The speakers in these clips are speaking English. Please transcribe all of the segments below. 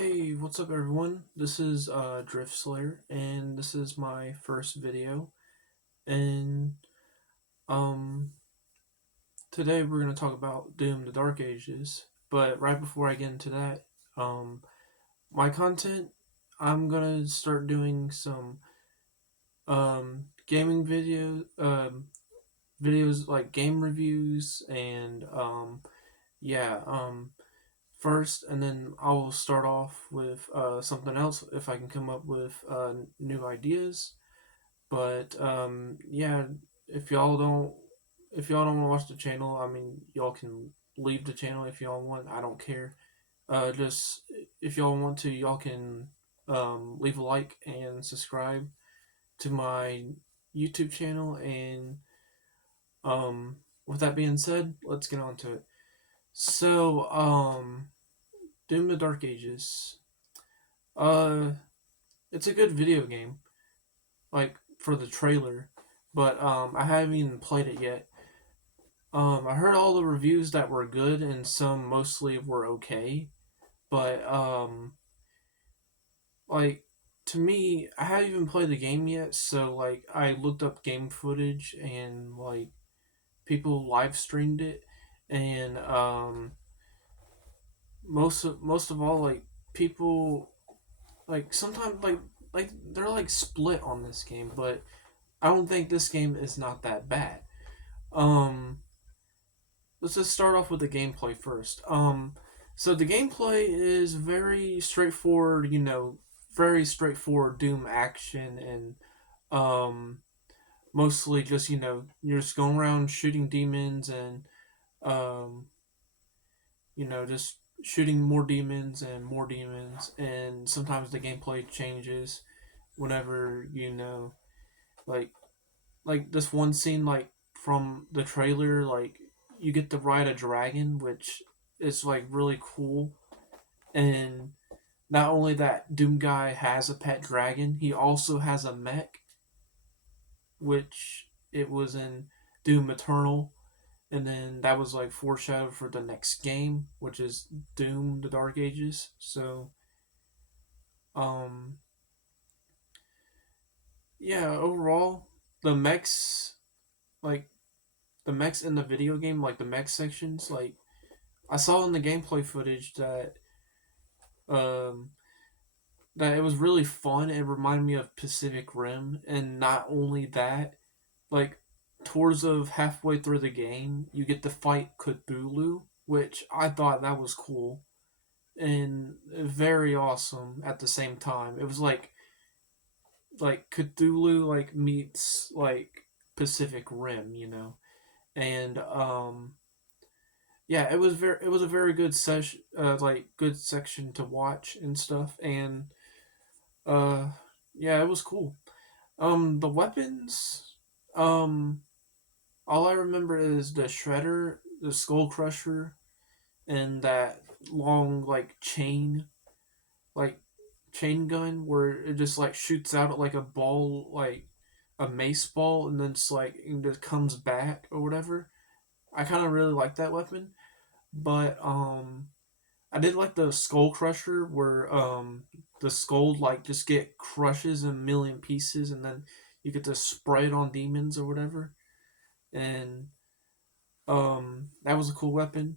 Hey, what's up everyone? This is Drift Slayer and this is my first video and um today we're going to talk about Doom the Dark Ages. But right before I get into that, um my content, I'm going to start doing some gaming videos like game reviews and yeah, first, and then I'll start off with something else if I can come up with new ideas. But yeah, if y'all don't if y'all don't want to watch the channel, I mean, y'all can leave the channel if y'all want. I don't care. Just if y'all want to, y'all can leave a like and subscribe to my YouTube channel. And with that being said, let's get on to it. So, Doom the Dark Ages. Uh, it's a good video game, like for the trailer, but I haven't even played it yet. I heard all the reviews that were good, and some mostly were okay. But like to me, I haven't even played the game yet. So like, I looked up game footage and like people live streamed it, and most of all, like people like sometimes like they're like split on this game, but I don't think this game is not that bad. Um, let's just start off with the gameplay first. So the gameplay is very straightforward. Very straightforward Doom action, and um, mostly just you're just going around shooting demons and um, just shooting more demons, and sometimes the gameplay changes whenever like this one scene, like from the trailer, like you get to ride a dragon, which is like really cool. And not only that, Doom Guy has a pet dragon, he also has a mech, which it was in Doom Eternal. And then that was like foreshadowed for the next game, which is Doom the Dark Ages. So um yeah, overall, the mechs, like the mechs in the video game, like the mech sections, like I saw in the gameplay footage um, that it was really fun. It reminded me of Pacific Rim, and not only that, like towards of halfway through the game, you get to fight Cthulhu, which I thought that was cool and very awesome at the same time. It was like Cthulhu like meets like Pacific Rim, and yeah, it was a very good session, like good section to watch and stuff, and uh, yeah, it was cool. The weapons, um, all I remember is the shredder, the skull crusher, and that long like chain gun where it just like shoots out like a ball, like a mace ball, and then it just comes back or whatever. I kind of really like that weapon, but I did like the skull crusher where the skull like just get crushes in a million pieces, and then you get to spray it on demons or whatever. And that was a cool weapon.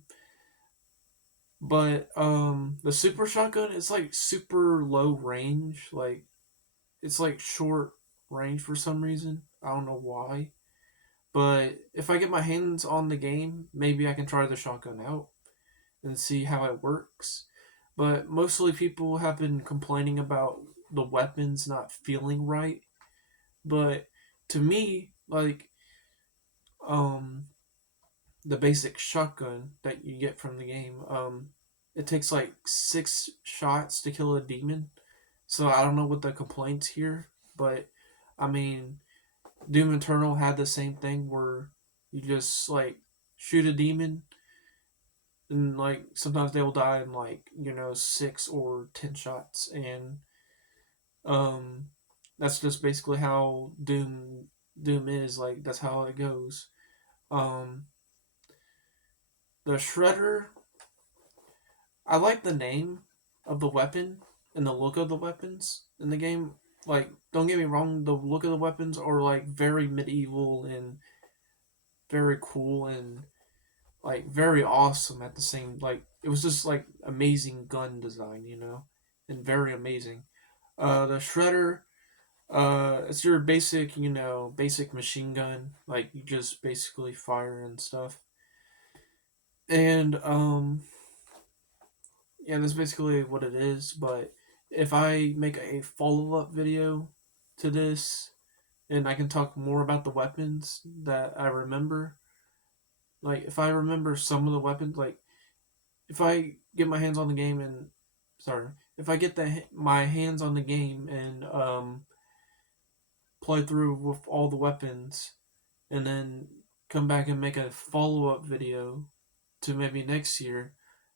But the super shotgun is like super low range, like it's like short range for some reason. I don't know why. But if I get my hands on the game, maybe I can try the shotgun out and see how it works. But mostly people have been complaining about the weapons not feeling right. But to me, like um, the basic shotgun that you get from the game, it takes like 6 shots to kill a demon. So I don't know what the complaints here, but I mean, Doom Eternal had the same thing where you just like shoot a demon, and like sometimes they will die in like 6 or 10 shots, and um that's just basically how Doom is, like that's how it goes. um the Shredder, I like the name, of the weapon and the look of the weapons in the game. Like, don't get me wrong, the look of the weapons are like very medieval and very cool and like very awesome at the same. Like, it was just like amazing gun design, and very amazing. The shredder, it's your basic, basic machine gun. Like, you just basically fire and stuff. And yeah, that's basically what it is. But if I make a follow up video to this, and I can talk more about the weapons that I remember, like if I remember some of the weapons, like if I get my hands on the game and sorry, if I get my hands on the game and play through with all the weapons, and then come back and make a follow up video to maybe next year,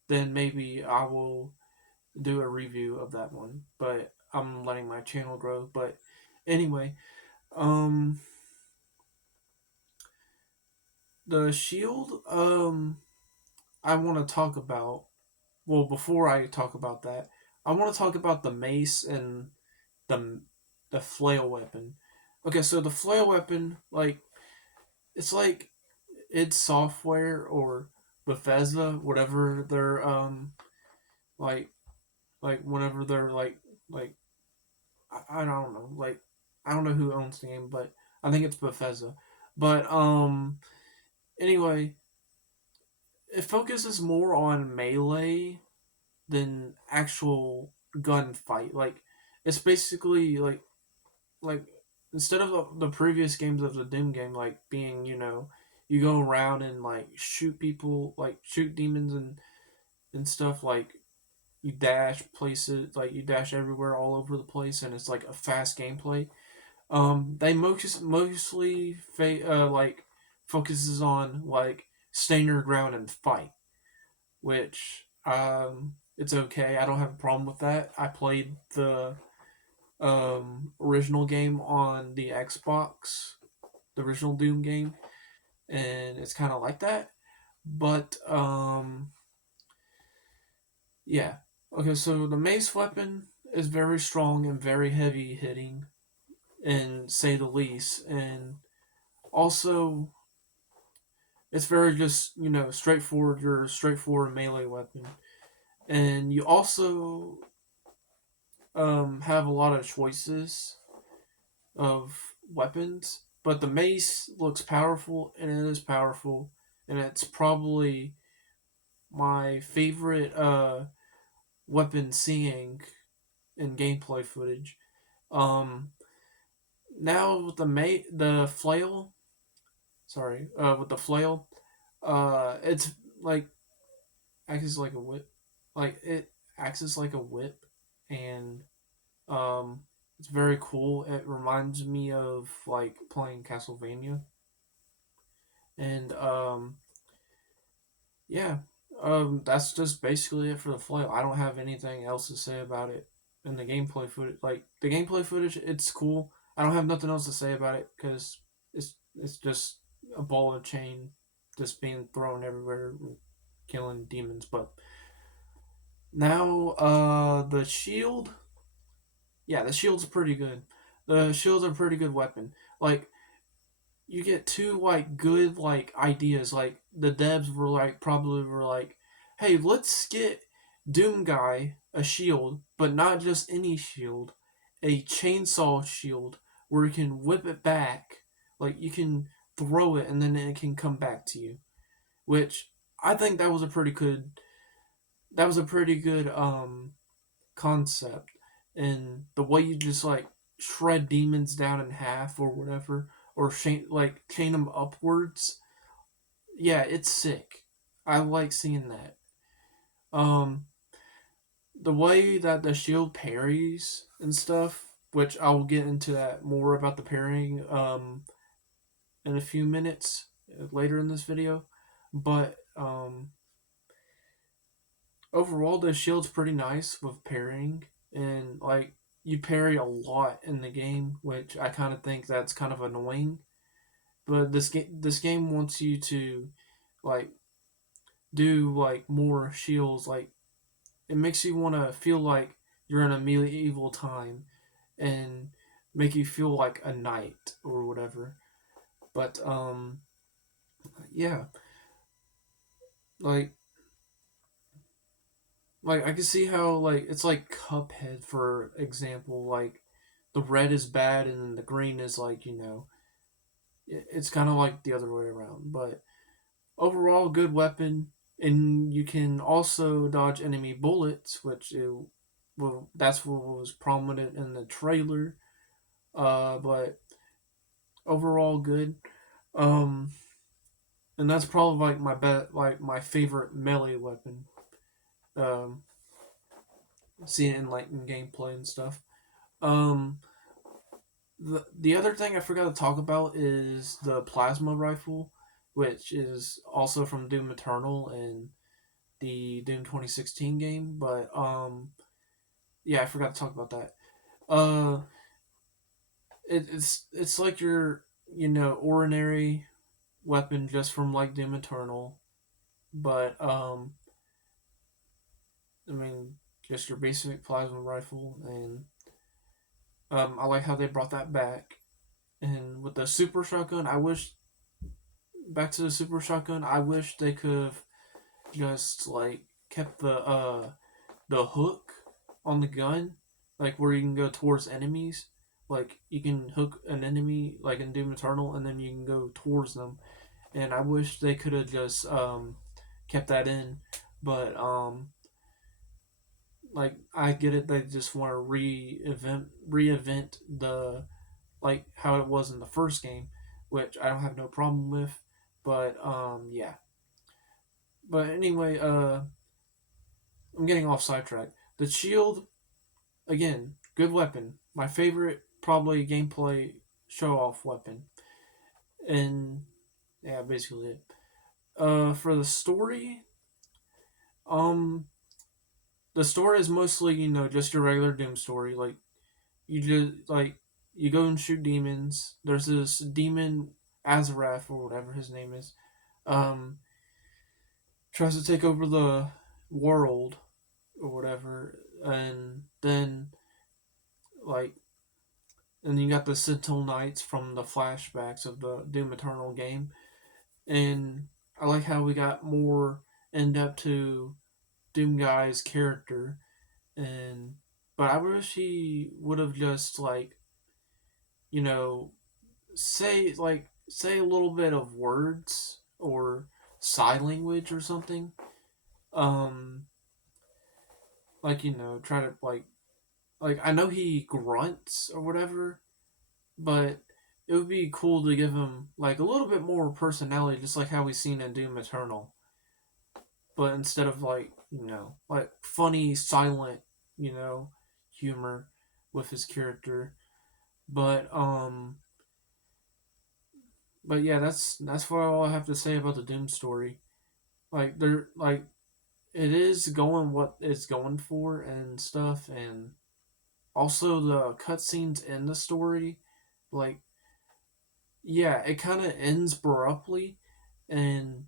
then maybe I will do a review of that one. But I'm letting my channel grow. But anyway, um, the shield, I want to talk about. Well, before I talk about that, I want to talk about the mace and the the flail weapon. Okay, so the flail weapon, like it's like id Software or Bethesda, whatever they're like whenever they're like I don't know, like I don't know who owns the game, but I think it's Bethesda. But anyway, it focuses more on melee than actual gunfight. Like it's basically like instead of the previous games of the Doom game, like being you go around and like shoot people, like shoot demons and stuff, like you dash places, like you dash everywhere, all over the place, and it's like a fast gameplay. They mostly like focuses on like stand your ground and fight, which it's okay. I don't have a problem with that. I played the original game on the Xbox, the original Doom game, and it's kind of like that. But yeah. Okay, so the mace weapon is very strong and very heavy hitting, and say the least, and also it's very just straightforward. Your straightforward melee weapon, and you also have a lot of choices of weapons, but the mace looks powerful, and it is powerful, and it's probably my favorite weapon seeing in gameplay footage. Um, Now with the flail, sorry, with the flail, it's like acts as like a whip, like it acts as like a whip, and um, it's very cool. It reminds me of like playing Castlevania, and yeah, that's just basically it for the flail. I don't have anything else to say about it. And the gameplay footage, like the gameplay footage, it's cool. I don't have nothing else to say about it because it's just a ball of chain just being thrown everywhere, killing demons. But now, the shield, yeah, the shield's pretty good. The shield's a pretty good weapon. Like you get two like good like ideas. Like the devs were like probably were like, hey, let's get Doom Guy a shield, but not just any shield, a chainsaw shield where you can whip it back, like you can throw it and then it can come back to you. Which I think that was a pretty good concept, and the way you just like shred demons down in half or whatever, or chain them upwards. Yeah, it's sick. I like seeing that. Um, the way that the shield parries and stuff, which I will get into that more about the parrying in a few minutes later in this video, but overall the shield's pretty nice with parrying, and like you parry a lot in the game, which I kind of think that's kind of annoying. But this game wants you to like do like more shields, like it makes you want to feel like you're in a medieval time and make you feel like a knight or whatever. But yeah, like I can see how like it's like Cuphead for example. Like the red is bad and then the green is like it's kind of like the other way around. But overall, good weapon, and you can also dodge enemy bullets, well, that's what was prominent in the trailer. But overall, good. Um, and that's probably like like my favorite melee weapon. Um, Seeing it in like in gameplay and stuff. Um, the other thing I forgot to talk about is the plasma rifle, which is also from Doom Eternal and the Doom 2016 game. But yeah, I forgot to talk about that. Uh, it's like your ordinary weapon just from like Doom Eternal, but I mean just your basic plasma rifle, and I like how they brought that back. And with the super shotgun, I wish back to the super shotgun. I wish they could have just like kept the hook on the gun, like where you can go towards enemies. Like you can hook an enemy like in Doom Eternal, and then you can go towards them. And I wish they could have just kept that in, but like I get it. They just want to re-event the like how it was in the first game, which I don't have no problem with. But yeah. But anyway, I'm getting off sidetrack. The shield, again, good weapon. My favorite, probably gameplay show off weapon. And yeah, basically it. For the story, um, the story is mostly just your regular Doom story. Like you just like you go and shoot demons. There's this demon Azarath or whatever his name is. Um, Tries to take over the world or whatever, and then like and you got the Sentinel Knights from the flashbacks of the Doom Eternal game, and I like how we got more in depth to Doom Guy's character, and but I wish he would have just like you know say a little bit of words or sign language or something. Um, like try to like I know he grunts or whatever, but it would be cool to give him like a little bit more personality, just like how we seen in Doom Eternal. But instead of like like funny silent you know humor with his character, but yeah, that's what all I have to say about the Doom story. Like they're like it is going what it's going for and stuff, and also the cutscenes in the story, like yeah, it kind of ends abruptly, and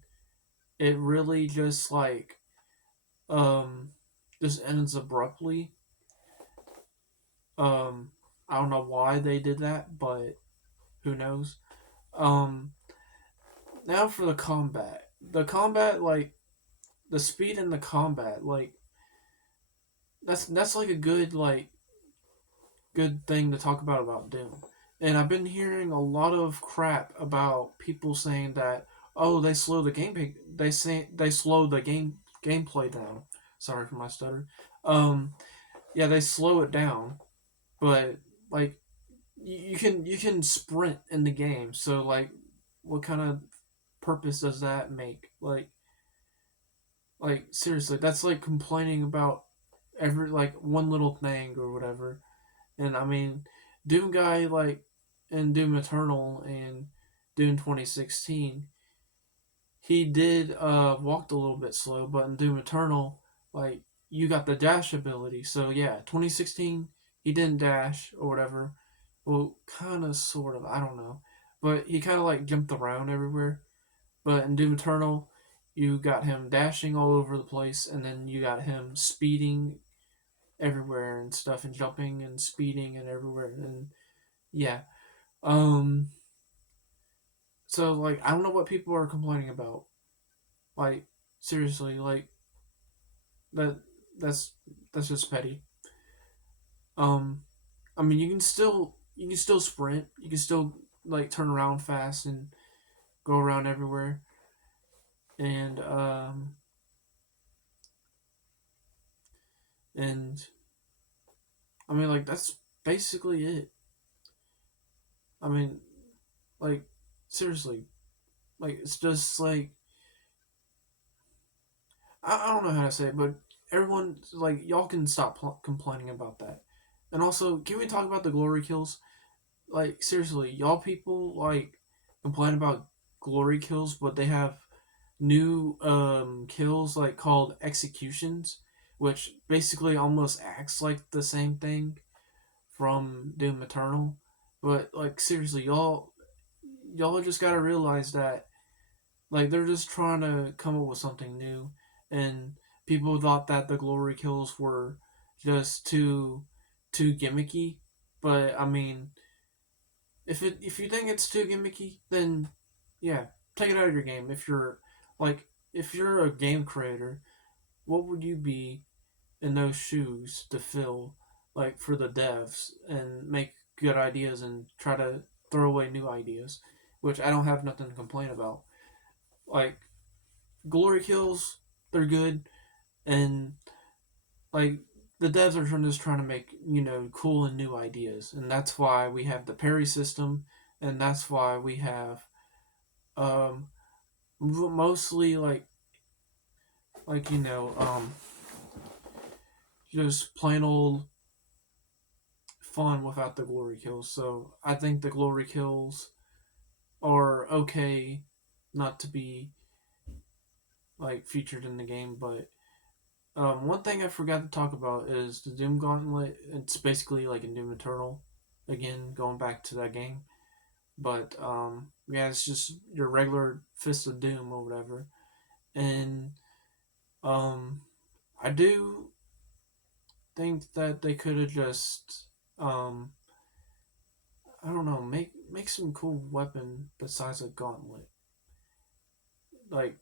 it really um just ends abruptly. Um, I don't know why they did that, but who knows? Um, Now for the combat. The combat, like the speed in the combat, like that's like a good thing to talk about Doom. And I've been hearing a lot of crap about people saying that oh they slow the gameplay they slow the gameplay down. Sorry for my stutter. Um, yeah, they slow it down, but like you can sprint in the game. So like, what kind of purpose does that make? Like seriously, that's like complaining about every like one little thing or whatever. And I mean, Doom Guy like in Doom Eternal and Doom 2016, he did walked a little bit slow, but in Doom Eternal, like you got the dash ability. So yeah, 2016 he didn't dash or whatever. Well, kind of, sort of. I don't know, but he kind of like jumped around everywhere. But in Doom Eternal, you got him dashing all over the place, and then you got him speeding everywhere and stuff, and jumping and speeding and everywhere, and yeah. Um, so like I don't know what people are complaining about. Like seriously, like that that's that's just petty. Um, I mean you can still sprint, you can still like turn around fast and go around everywhere, and and I mean like that's basically it. I mean like seriously, like it's just like I don't know how to say it, but everyone like y'all can stop complaining about that. And also, can we talk about the glory kills? Like seriously, y'all people like complain about glory kills, but they have new kills like called executions, which basically almost acts like the same thing from Doom Eternal. But like seriously, y'all just gotta realize that like they're just trying to come up with something new, and people thought that the glory kills were just too gimmicky. But I mean, if you think it's too gimmicky, then yeah, take it out of your game. If you're a game creator, what would you be in those shoes to fill like for the devs and make good ideas and try to throw away new ideas, which I don't have nothing to complain about. Like glory kills, they're good, and like the devs are just trying to make cool and new ideas, and that's why we have the parry system, and that's why we have um mostly like just plain old fun without the glory kills. So I think the glory kills are okay not to be like featured in the game, but one thing I forgot to talk about is the Doom Gauntlet. It's basically like a Doom Eternal. Again, going back to that game. But yeah, it's just your regular Fist of Doom or whatever. And um, I do think that they could have just um, I don't know, make some cool weapon besides a gauntlet. Like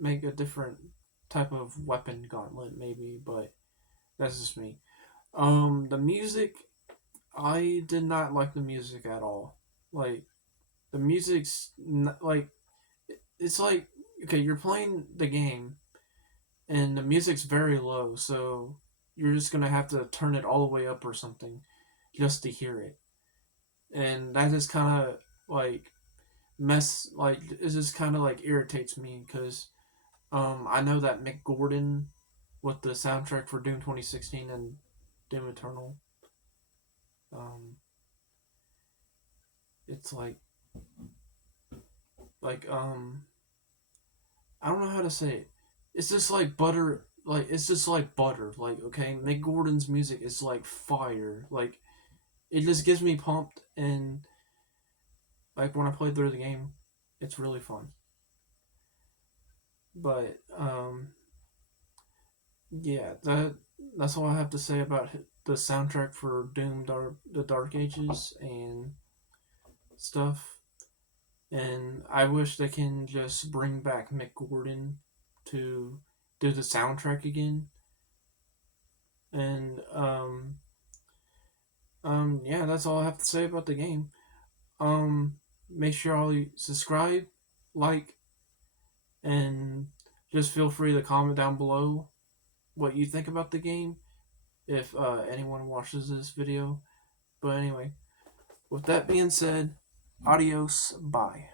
make a different type of weapon gauntlet maybe, but that's just me. The music, I did not like the music at all. Like the music's not, like it's like okay, you're playing the game and the music's very low, so you're just gonna have to turn it all the way up or something just to hear it, and that just kind of like it just kind of like irritates me because I know that Mick Gordon with the soundtrack for Doom 2016 and Doom Eternal, um, it's like I don't know how to say it. It's just like butter. Like it's just like butter. Like okay, Mick Gordon's music is like fire. Like it just gets me pumped, and like when I play through the game, it's really fun. But yeah, that's all I have to say about the soundtrack for the Dark Ages and stuff. And I wish they can just bring back Mick Gordon to do the soundtrack again. And yeah, that's all I have to say about the game. Make sure all you subscribe, like, and just feel free to comment down below what you think about the game if anyone watches this video. But anyway, with that being said, adios, bye.